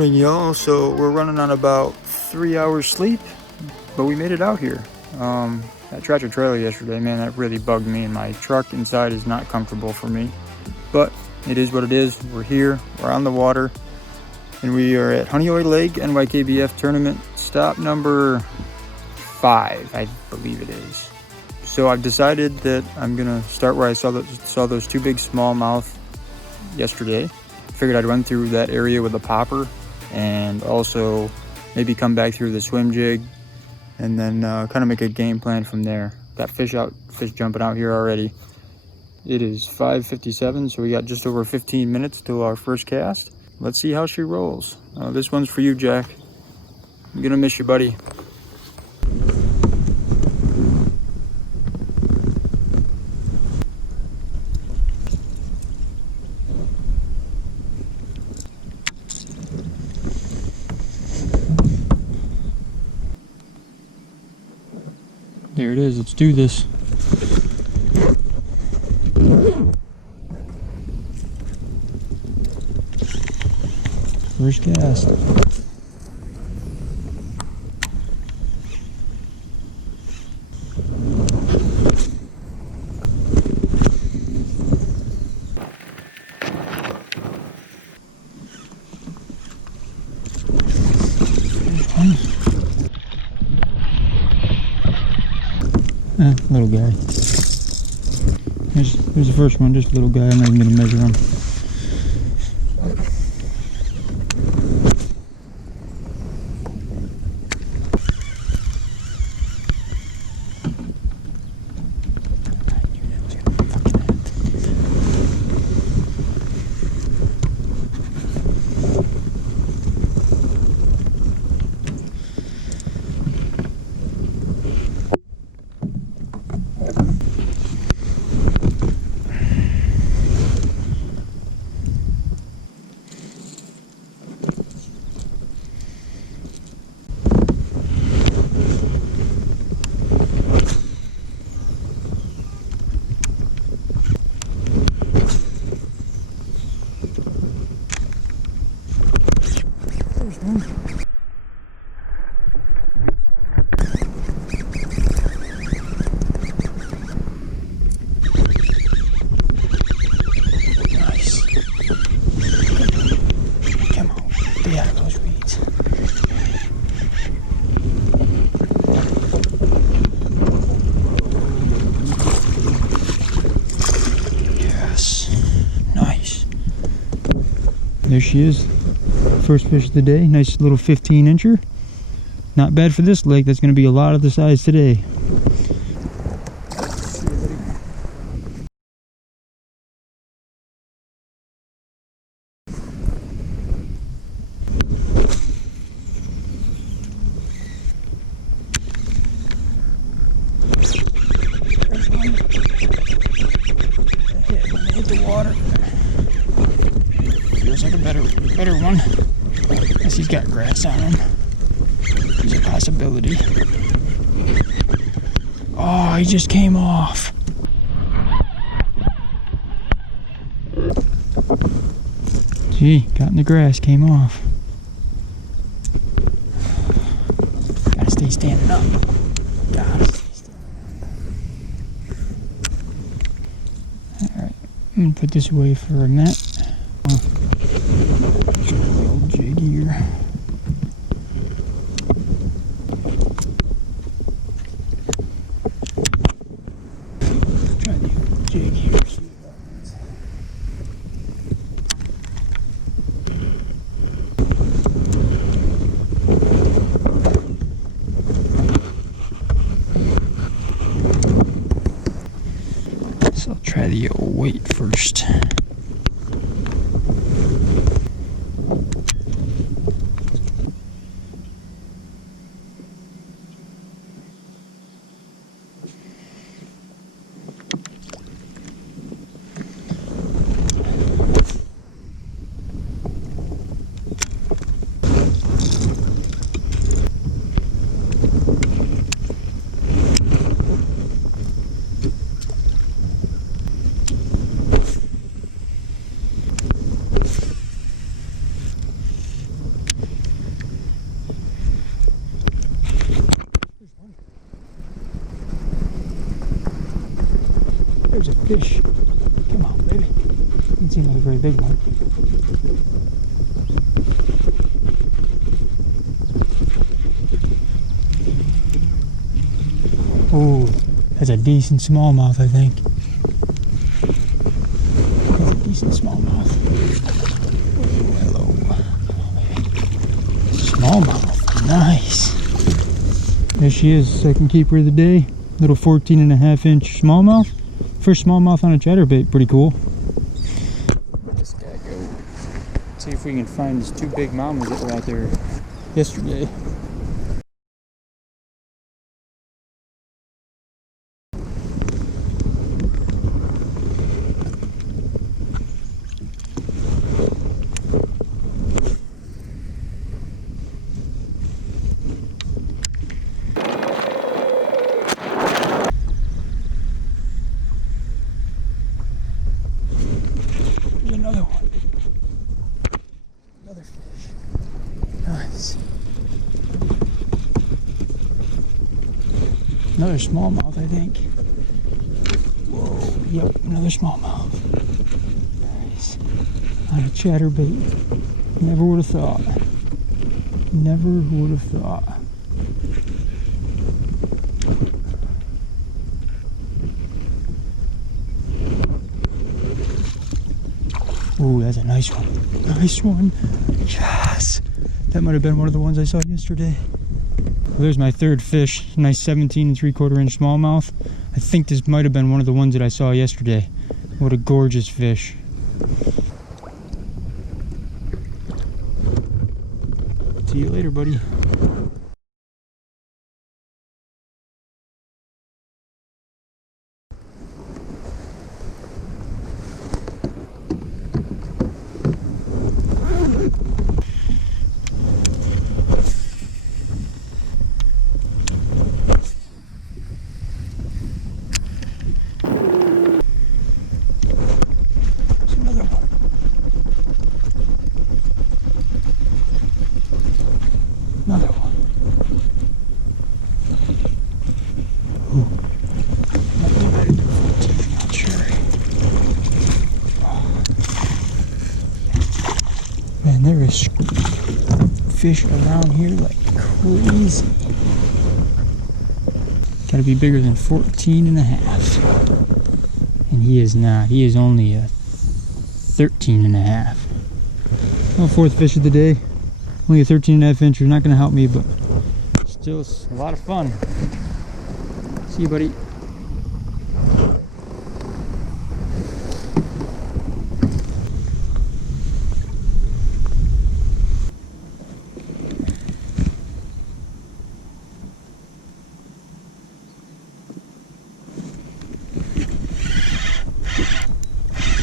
Morning, y'all. So we're running on about 3 hours sleep, but we made it out here. That tractor trailer yesterday, man, that really bugged me, and my truck inside is not comfortable for me. But it is what it is. We're here, we're on the water, and we are at HONEOYE Lake NYKBF tournament, stop number 5, I believe it is. So I've decided that I'm gonna start where I saw those 2 big smallmouth yesterday. Figured I'd run through that area with a popper and also maybe come back through the swim jig and then kind of make a game plan from there. Got fish jumping out here already. It is 5:57, so we got just over 15 minutes till our first cast. Let's see how she rolls. This one's for you, Jack. I'm gonna miss you, buddy. There it is, let's do this. First cast. Little guy. Here's the first one, just a little guy. I'm not even gonna measure him. Nice. Come on, stay out of those weeds. Yes, nice. There she is. First fish of the day, nice little 15-incher. Not bad for this lake. That's going to be a lot of the size today. Hit the water. Feels like a better one. Unless he's got grass on him. There's a possibility. Oh, he just came off. Gee, got in the grass, came off. Gotta stay standing up. Gotta stay standing up. Alright, I'm gonna put this away for a minute. Old jig here. Try the old jig here. So I'll try the old weight first. there's a fish. Come on, baby. Doesn't seem like a very big one. Oh, that's a decent smallmouth, I think. That's a decent smallmouth. Oh, hello. Come on, baby. Smallmouth, nice. There she is, second keeper of the day. Little 14.5-inch smallmouth. First smallmouth on a chatterbait, pretty cool. Let this guy go. See if we can find these two big mamas that were out there yesterday. Another one. Another fish. Nice. Another smallmouth, I think. Whoa, yep, another smallmouth. Nice. On a chatterbait. Never would have thought. Never would have thought. Ooh, that's a nice one. Nice one. Yes. That might have been one of the ones I saw yesterday. Well, there's my third fish. Nice 17 3/4-inch smallmouth. I think this might have been one of the ones that I saw yesterday. What a gorgeous fish. See you later, buddy. Another one. Ooh. Might be better than 14, not sure. Oh. Man, there is fish around here like crazy. Gotta be bigger than 14.5. And he is not. He is only a 13.5. Well, fourth fish of the day. Only a 13.5-incher, not going to help me, but still a lot of fun. See you, buddy.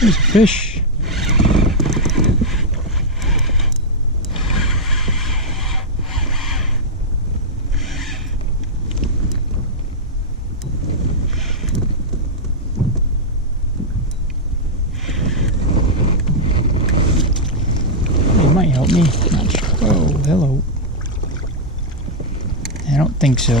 There's a fish. Might help me. Not sure. Oh, hello. I don't think so.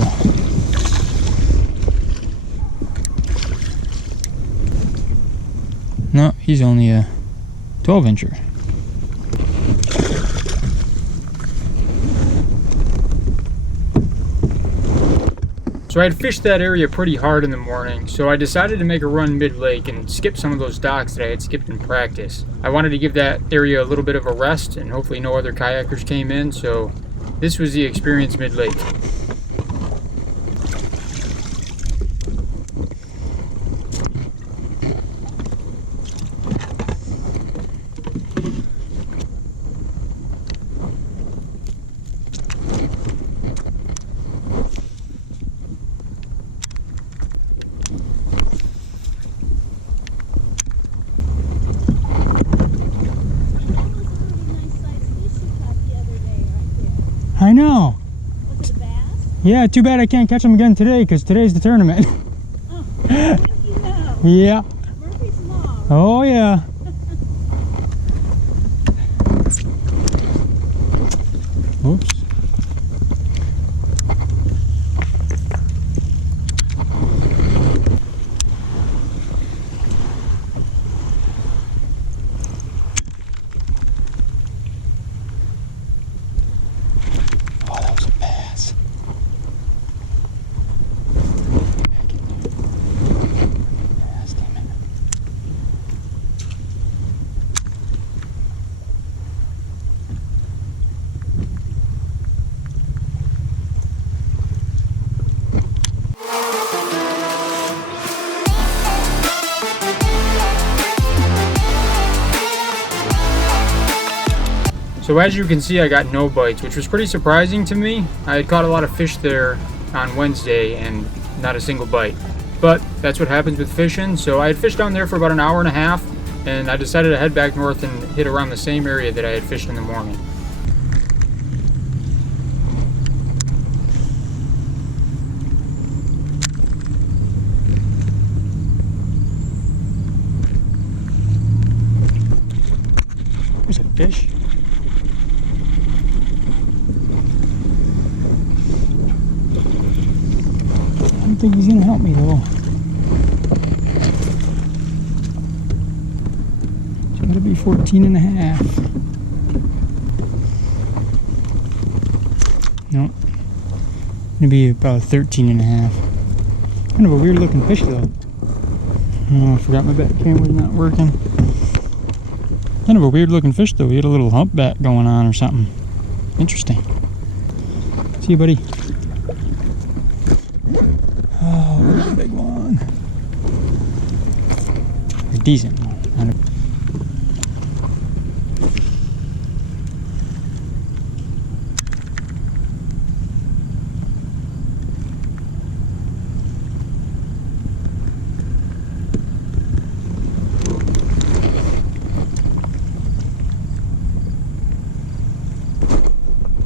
No, he's only a 12-incher. So I had fished that area pretty hard in the morning, so I decided to make a run mid-lake and skip some of those docks that I had skipped in practice. I wanted to give that area a little bit of a rest, and hopefully no other kayakers came in, so this was the experience mid-lake. I know. Was it a bass? Yeah, too bad I can't catch them again today because today's the tournament. Oh, I think you know. Yeah. Murphy's Law. Oh, yeah. Oops. So as you can see, I got no bites, which was pretty surprising to me. I had caught a lot of fish there on Wednesday and not a single bite. But that's what happens with fishing. So I had fished down there for about an hour and a half, and I decided to head back north and hit around the same area that I had fished in the morning. There's a fish. I don't think he's gonna help me though. It's gotta be 14 and a half. Nope. Gonna be about 13 and a half. Kind of a weird looking fish though. Oh, I forgot my back camera's not working. Kind of a weird looking fish though. He had a little humpback going on or something. Interesting. See you, buddy. Oh, that's a big one. A decent one.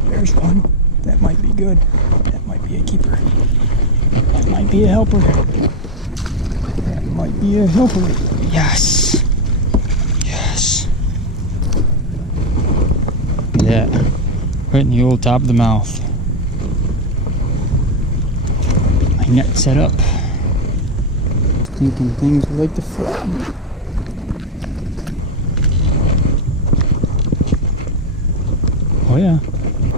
There's one. That might be good. That might be a keeper. That might be a helper. That might be a helper. Yes. Yes. Yeah. Right in the old top of the mouth. My net set up. Thinking things like the fly. Oh yeah.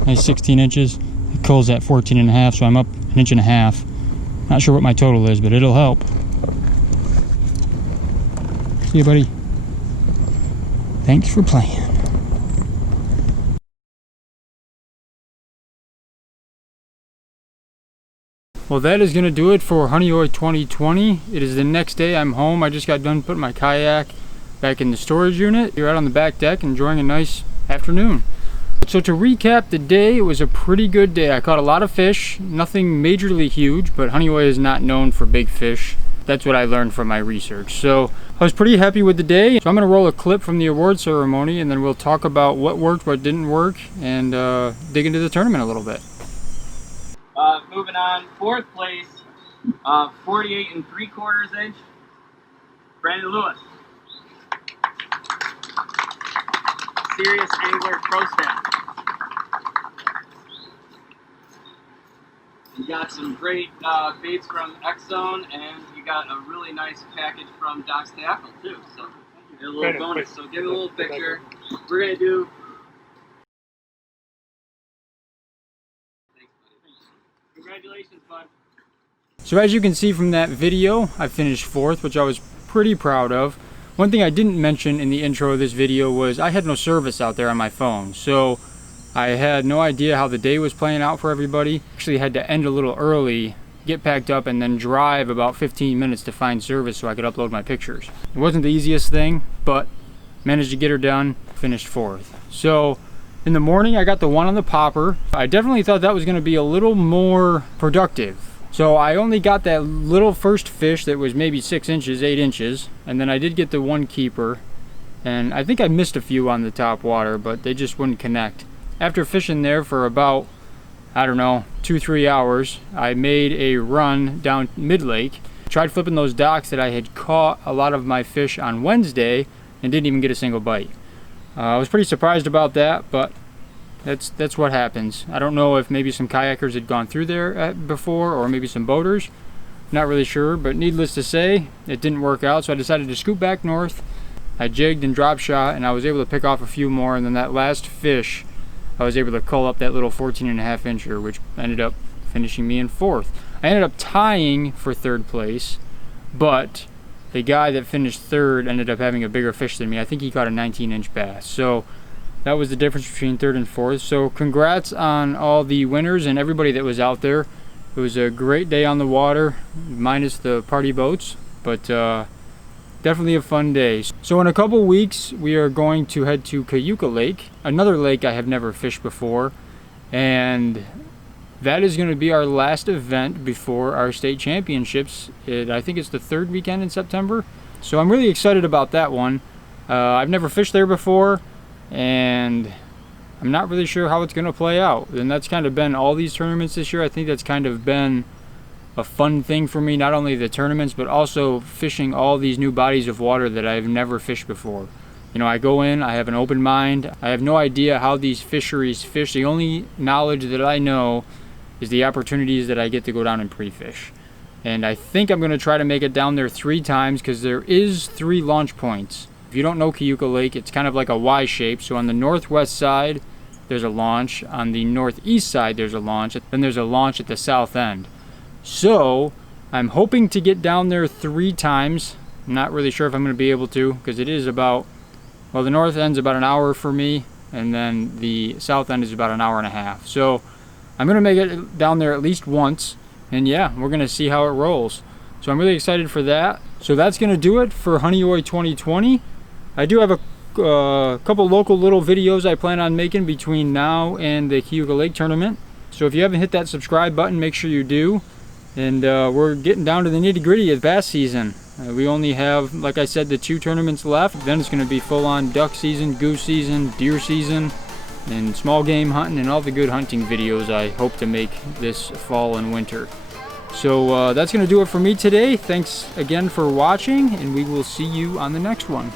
Nice 16 inches. It culls at 14 and a half, so I'm up an inch and a half. Not sure what my total is, but it'll help. See you, buddy. Thanks for playing. Well, that is going to do it for HONEOYE 2020. It is the next day. I'm home. I just got done putting my kayak back in the storage unit. You're out on the back deck enjoying a nice afternoon. So to recap the day, it was a pretty good day. I caught a lot of fish, nothing majorly huge, but HONEOYE is not known for big fish. That's what I learned from my research. So I was pretty happy with the day. So I'm gonna roll a clip from the award ceremony and then we'll talk about what worked, what didn't work, and dig into the tournament a little bit. Moving on, fourth place, 48 3/4 inch, Brandon Lewis. Serious Angler Pro Staff. You got some great baits from X Zone, and you got a really nice package from Doc's Tackle too. So a little bonus. So give it a little picture. We're gonna do. Thanks, buddy. Congratulations, bud. So as you can see from that video, I finished fourth, which I was pretty proud of. One thing I didn't mention in the intro of this video was I had no service out there on my phone, so I had no idea how the day was playing out for everybody. Actually had to end a little early, get packed up, and then drive about 15 minutes to find service so I could upload my pictures. It wasn't the easiest thing, but managed to get her done, finished fourth. So in the morning I got the one on the popper. I definitely thought that was going to be a little more productive. So I only got that little first fish that was maybe 6 inches, 8 inches, and then I did get the one keeper, and I think I missed a few on the top water, but they just wouldn't connect. After fishing there for about, I don't know, 2-3 hours, I made a run down mid-lake, tried flipping those docks that I had caught a lot of my fish on Wednesday, and didn't even get a single bite. I was pretty surprised about that, but that's what happens. I don't know if maybe some kayakers had gone through there before, or maybe some boaters. Not really sure, but needless to say, it didn't work out, so I decided to scoot back north. I jigged and drop shot, and I was able to pick off a few more, and then that last fish, I was able to cull up that little 14.5 incher, which ended up finishing me in fourth. I ended up tying for third place, but the guy that finished third ended up having a bigger fish than me. I think he caught a 19-inch bass. So that was the difference between third and fourth. So congrats on all the winners and everybody that was out there. It was a great day on the water, minus the party boats, but definitely a fun day. So in a couple weeks, we are going to head to Cayuga Lake, another lake I have never fished before, and that is going to be our last event before our state championships. I think it's the third weekend in September, so I'm really excited about that one. I've never fished there before, and I'm not really sure how it's going to play out. And that's kind of been all these tournaments this year. I think that's kind of been a fun thing for me, not only the tournaments, but also fishing all these new bodies of water that I've never fished before. You know, I go in, I have an open mind. I have no idea how these fisheries fish. The only knowledge that I know is the opportunities that I get to go down and pre-fish. And I think I'm going to try to make it down there 3 times because there is 3 launch points. If you don't know Cayuga Lake, it's kind of like a Y shape. So on the northwest side, there's a launch. On the northeast side, there's a launch. Then there's a launch at the south end. So I'm hoping to get down there 3 times. I'm not really sure if I'm going to be able to because it is about, well, the north end's about an hour for me, and then the south end is about an hour and a half. So I'm going to make it down there at least once, and yeah, we're going to see how it rolls. So I'm really excited for that. So that's going to do it for HONEOYE 2020. I do have a couple local little videos I plan on making between now and the Cayuga Lake tournament. So if you haven't hit that subscribe button, make sure you do. And we're getting down to the nitty-gritty of bass season. We only have, like I said, the 2 tournaments left. Then it's going to be full-on duck season, goose season, deer season, and small game hunting, and all the good hunting videos I hope to make this fall and winter. So that's going to do it for me today. Thanks again for watching, and we will see you on the next one.